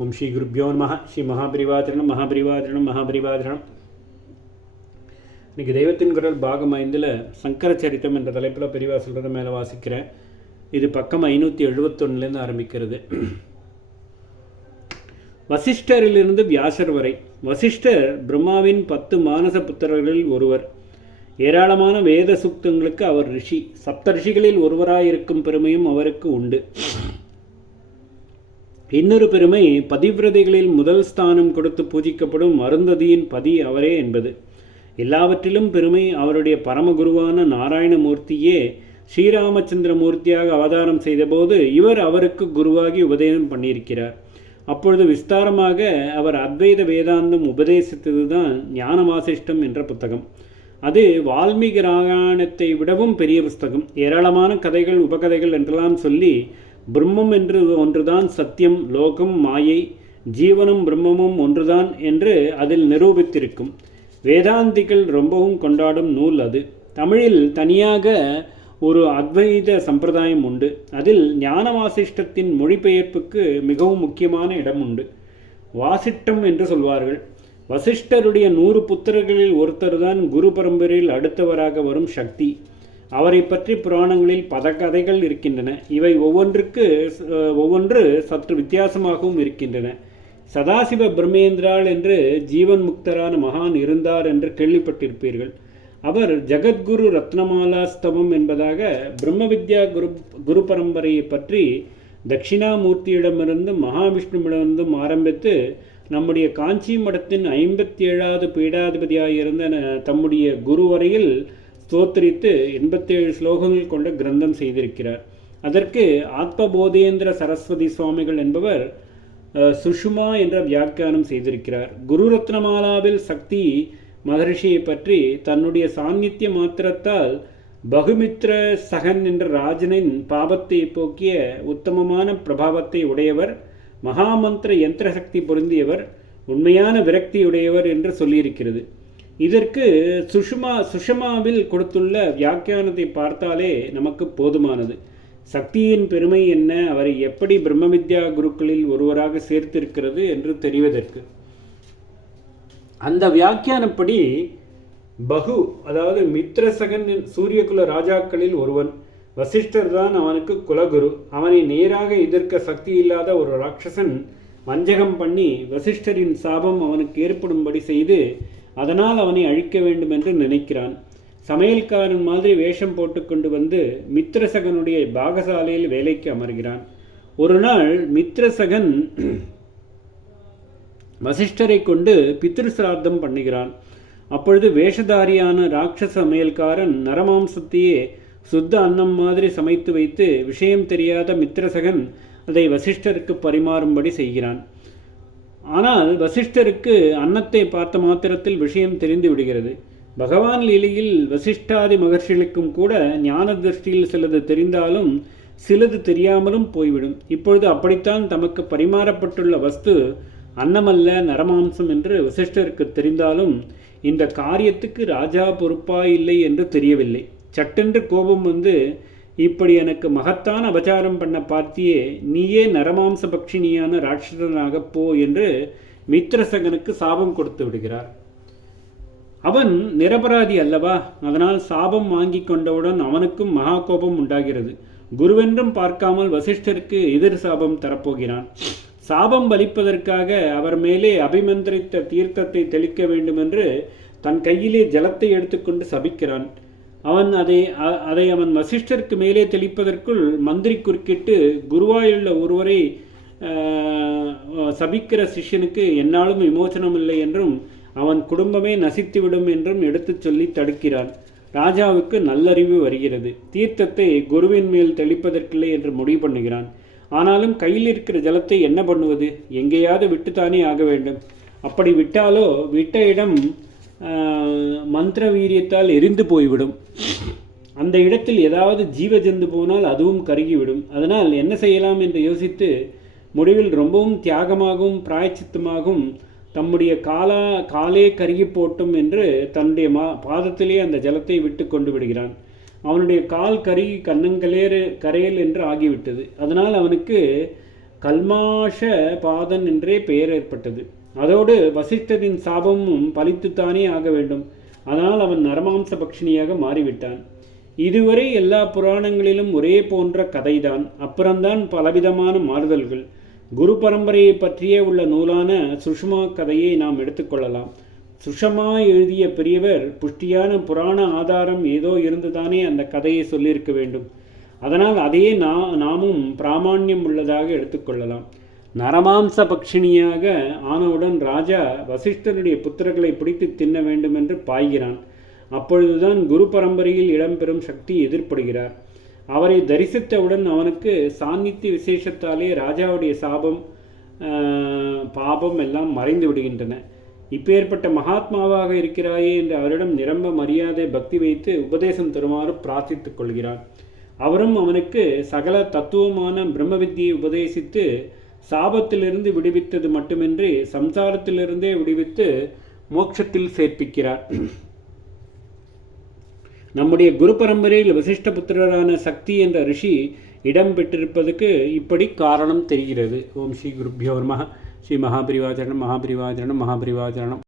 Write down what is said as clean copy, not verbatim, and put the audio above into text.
ஓம் ஸ்ரீ குருப்யோ நமஹ. ஸ்ரீ மகாபரிவாதிரணம் மகாபரிவாதிரணம் மகாபரிவாதிரணம். இன்றைக்கி தெய்வத்தின் குரல் பாகம் 5 சங்கர சரித்தம் என்ற தலைப்பில் பெரியவா சொல்கிறத மேலே வாசிக்கிறேன். இது பக்கம் 571 ஆரம்பிக்கிறது. வசிஷ்டரிலிருந்து வியாசர் வரை. வசிஷ்டர் பிரம்மாவின் 10 மானச புத்திரர்களில் ஒருவர். ஏராளமான வேத சூக்தங்களுக்கு அவர் ரிஷி. சப்த ரிஷிகளில் ஒருவராயிருக்கும் பெருமையும் அவருக்கு உண்டு. இன்னொரு பெருமை, பதிவிரதைகளில் முதல் ஸ்தானம் கொடுத்து பூஜிக்கப்படும் அருந்ததியின் பதி அவரே என்பது. எல்லாவற்றிலும் பெருமை, அவருடைய பரமகுருவான நாராயணமூர்த்தியே ஸ்ரீராமச்சந்திரமூர்த்தியாக அவதாரம் செய்தபோது இவர் அவருக்கு குருவாகி உபதேசம் பண்ணியிருக்கிறார். அப்பொழுது விஸ்தாரமாக அவர் அத்வைத வேதாந்தம் உபதேசித்ததுதான் ஞான வாசிஷ்டம் என்ற புத்தகம். அது வால்மீகி ராமாயணத்தை விடவும் பெரிய புஸ்தகம். ஏராளமான கதைகள் உபகதைகள் என்றெல்லாம் சொல்லி பிரம்மம் என்று ஒன்றுதான் சத்தியம், லோகம் மாயை, ஜீவனும் பிரம்மமும் ஒன்றுதான் என்று அதில் நிரூபித்திருக்கும் வேதாந்திகள் ரொம்பவும் கொண்டாடும் நூல் அது. தமிழில் தனியாக ஒரு அத்வைத சம்பிரதாயம் உண்டு. அதில் ஞான வாசிஷ்டத்தின் மொழிபெயர்ப்புக்கு மிகவும் முக்கியமான இடம் உண்டு. வாசிட்டம் என்று சொல்வார்கள். வசிஷ்டருடைய 100 புத்திரர்களில் ஒருத்தர் தான் குரு பரம்பரையில் அடுத்தவராக வரும் சக்தி. அவரை பற்றி புராணங்களில் பல கதைகள் இருக்கின்றன. இவை ஒவ்வொன்று சற்று வித்தியாசமாகவும் இருக்கின்றன. சதாசிவ பிரம்மேந்திராள் என்று ஜீவன் முக்தரான மகான் இருந்தார் என்று கேள்விப்பட்டிருப்பீர்கள். அவர் ஜகத்குரு ரத்னமாலா ஸ்தவம் என்பதாக பிரம்ம வித்யா குரு பரம்பரையை பற்றி தட்சிணாமூர்த்தியிடமிருந்து மகாவிஷ்ணுவிடமிருந்தும் ஆரம்பித்து நம்முடைய காஞ்சி மடத்தின் 57வது பீடாதிபதியாயிருந்த தம்முடைய குரு வரையில் ஸ்தோத்திரித்து 87 ஸ்லோகங்கள் கொண்ட கிரந்தம் செய்திருக்கிறார். அதற்கு ஆத்மபோதேந்திர சரஸ்வதி சுவாமிகள் என்பவர் சுஷுமா என்ற வியாக்கியானம் செய்திருக்கிறார். குரு ரத்னமாலாவில் சக்தி மகரிஷியை பற்றி தன்னுடைய சாநித்திய மாத்திரத்தால் பகுமித்ர சகன் என்ற ராஜனின் பாபத்தை போக்கிய உத்தமமான பிரபாவத்தை உடையவர், மகாமந்திர யந்திர சக்தி பொருந்தியவர், உண்மையான விரக்தியுடையவர் என்று சொல்லியிருக்கிறது. இதற்கு சுஷமாவில் கொடுத்துள்ள வியாக்கியானத்தை பார்த்தாலே நமக்கு போதுமானது. சக்தியின் பெருமை என்ன, அவரை எப்படி பிரம்ம வித்யா குருக்களில் ஒருவராக சேர்த்திருக்கிறது என்று தெரிவதற்கு. அந்த வியாக்கியானப்படி பகு, அதாவது மித்ரசகன் சூரியகுல ராஜாக்களில் ஒருவன். வசிஷ்டர் தான் அவனுக்கு குலகுரு. அவனை நேராக எதிர்க்க சக்தி இல்லாத ஒரு ராட்சசன் வஞ்சகம் பண்ணி வசிஷ்டரின் சாபம் அவனுக்கு ஏற்படும்படி செய்து அதனால் அவனை அழிக்க வேண்டும் என்று நினைக்கிறான். சமையல்காரன் மாதிரி வேஷம் போட்டுக்கொண்டு வந்து மித்ரசகனுடைய பாகசாலையில் வேலைக்கு அமர்கிறான். ஒரு நாள் மித்ரசகன் வசிஷ்டரை கொண்டு பித்ருசிரார்த்தம் பண்ணுகிறான். அப்பொழுது வேஷதாரியான ராட்சச சமையல்காரன் நரமாம்சத்தையே சுத்த அன்னம் மாதிரி சமைத்து வைத்து விஷயம் தெரியாத மித்ரசகன் அதை வசிஷ்டருக்கு பரிமாறும்படி செய்கிறான். ஆனால் வசிஷ்டருக்கு அன்னத்தை பார்த்த மாத்திரத்தில் விஷயம் தெரிந்து விடுகிறது. பகவான் லீலையில் வசிஷ்டாதி மகர்ஷிகளுக்கும் கூட ஞான திருஷ்டியில் சிலது தெரிந்தாலும் சிலது தெரியாமலும் போய்விடும். இப்பொழுது அப்படித்தான் தமக்கு பரிமாறப்பட்டுள்ள வஸ்து அன்னமல்ல நரமாம்சம் என்று வசிஷ்டருக்கு தெரிந்தாலும் இந்த காரியத்துக்கு ராஜா பொறுப்பாயில்லை என்று தெரியவில்லை. சட்டென்று கோபம் வந்து, இப்படி எனக்கு மகத்தான அபச்சாரம் பண்ண பார்த்தியே, நீயே நரமாம்ச பக்ஷினியான ராட்சசனாக போ என்று மித்ரசகனுக்கு சாபம் கொடுத்து விடுகிறார். அவன் நிரபராதி அல்லவா, அதனால் சாபம் வாங்கி கொண்டவுடன் அவனுக்கும் மகா கோபம் உண்டாகிறது. குருவென்றும் பார்க்காமல் வசிஷ்டருக்கு எதிர் சாபம் தரப்போகிறான். சாபம் பலிப்பதற்காக அவர் மேலே அபிமந்திரித்த தீர்த்தத்தை தெளிக்க வேண்டுமென்று தன் கையிலே ஜலத்தை எடுத்துக்கொண்டு சபிக்கிறான். அதை அவன் வசிஷ்டருக்கு மேலே தெளிப்பதற்குள் மந்திரி குறுக்கிட்டு, குருவாயுள்ள ஒருவரை சபிக்கிற சிஷ்யனுக்கு என்னாலும் விமோசனம் இல்லை என்றும் அவன் குடும்பமே நசித்துவிடும் என்றும் எடுத்து சொல்லி தடுக்கிறான். ராஜாவுக்கு நல்லறிவு வருகிறது. தீர்த்தத்தை குருவின் மேல் தெளிப்பதற்கில்லை என்று முடிவு பண்ணுகிறான். ஆனாலும் கையில் இருக்கிற ஜலத்தை என்ன பண்ணுவது, எங்கேயாவது விட்டுத்தானே ஆக வேண்டும். அப்படி விட்டாலோ விட்ட இடம் மந்திர வீரியத்தால் எரிந்து போய்விடும். அந்த இடத்தில் ஏதாவது ஜீவஜந்து போனால் அதுவும் கருகிவிடும். அதனால் என்ன செய்யலாம் என்று யோசித்து முடிவில் ரொம்பவும் தியாகமாகவும் பிராயச்சித்தமாகவும் தம்முடைய காலே கருகி போட்டும் என்று தன்னுடைய பாதத்திலே அந்த ஜலத்தை விட்டு கொண்டு விடுகிறான். அவனுடைய கால் கருகி கரையல் என்று ஆகிவிட்டது. அதனால் அவனுக்கு கல்மாஷ பாதன் என்றே பெயர் ஏற்பட்டது. அதோடு வசிஷ்டரின் சாபமும் பலித்துத்தானே ஆக வேண்டும். அதனால் அவன் நரமாம்ச பக்ஷினியாக மாறிவிட்டான். இதுவரை எல்லா புராணங்களிலும் ஒரே போன்ற கதைதான். அப்புறம்தான் பலவிதமான மாறுதல்கள். குரு பரம்பரையை பற்றியே உள்ள நூலான சுஷமா கதையை நாம் எடுத்துக்கொள்ளலாம். சுஷமா எழுதிய பெரியவர் புஷ்டியான புராண ஆதாரம் ஏதோ இருந்துதானே அந்த கதையை சொல்லியிருக்க வேண்டும். அதனால் அதையே நாமும் பிராமாண்யம் உள்ளதாக எடுத்துக்கொள்ளலாம். நரமாம்ச பக்ஷினியாக ஆனவுடன் ராஜா வசிஷ்டருடைய புத்திரர்களை பிடித்து தின்ன வேண்டும் என்று பாய்கிறான். அப்பொழுதுதான் குரு பரம்பரையில் இடம்பெறும் சக்தி எதிர்ப்படுகிறார். அவரை தரிசித்தவுடன் அவனுக்கு சாநித்திய விசேஷத்தாலே ராஜாவுடைய சாபம் பாபம் எல்லாம் மறைந்து விடுகின்றன. இப்பேற்பட்ட மகாத்மாவாக இருக்கிறாயே என்று அவரிடம் நிரம்ப மரியாதை பக்தி வைத்து உபதேசம் தருமாறு பிரார்த்தித்துக் கொள்கிறான். அவரும் அவனுக்கு சகல தத்துவமான பிரம்ம வித்தியை உபதேசித்து சாபத்திலிருந்து விடுவித்தது மட்டுமின்றி சம்சாரத்திலிருந்தே விடுவித்து மோட்சத்தில் சேர்ப்பிக்கிறார். நம்முடைய குரு பரம்பரையில் வசிஷ்ட புத்திரரான சக்தி என்ற ரிஷி இடம் பெற்றிருப்பதுக்கு இப்படி காரணம் தெரிகிறது. ஓம் ஸ்ரீ குருப்யோ நமः. ஸ்ரீ மகாபரிவாச்சரணம் மகாபரிவாச்சரணம் மகாபரிவாச்சரணம்.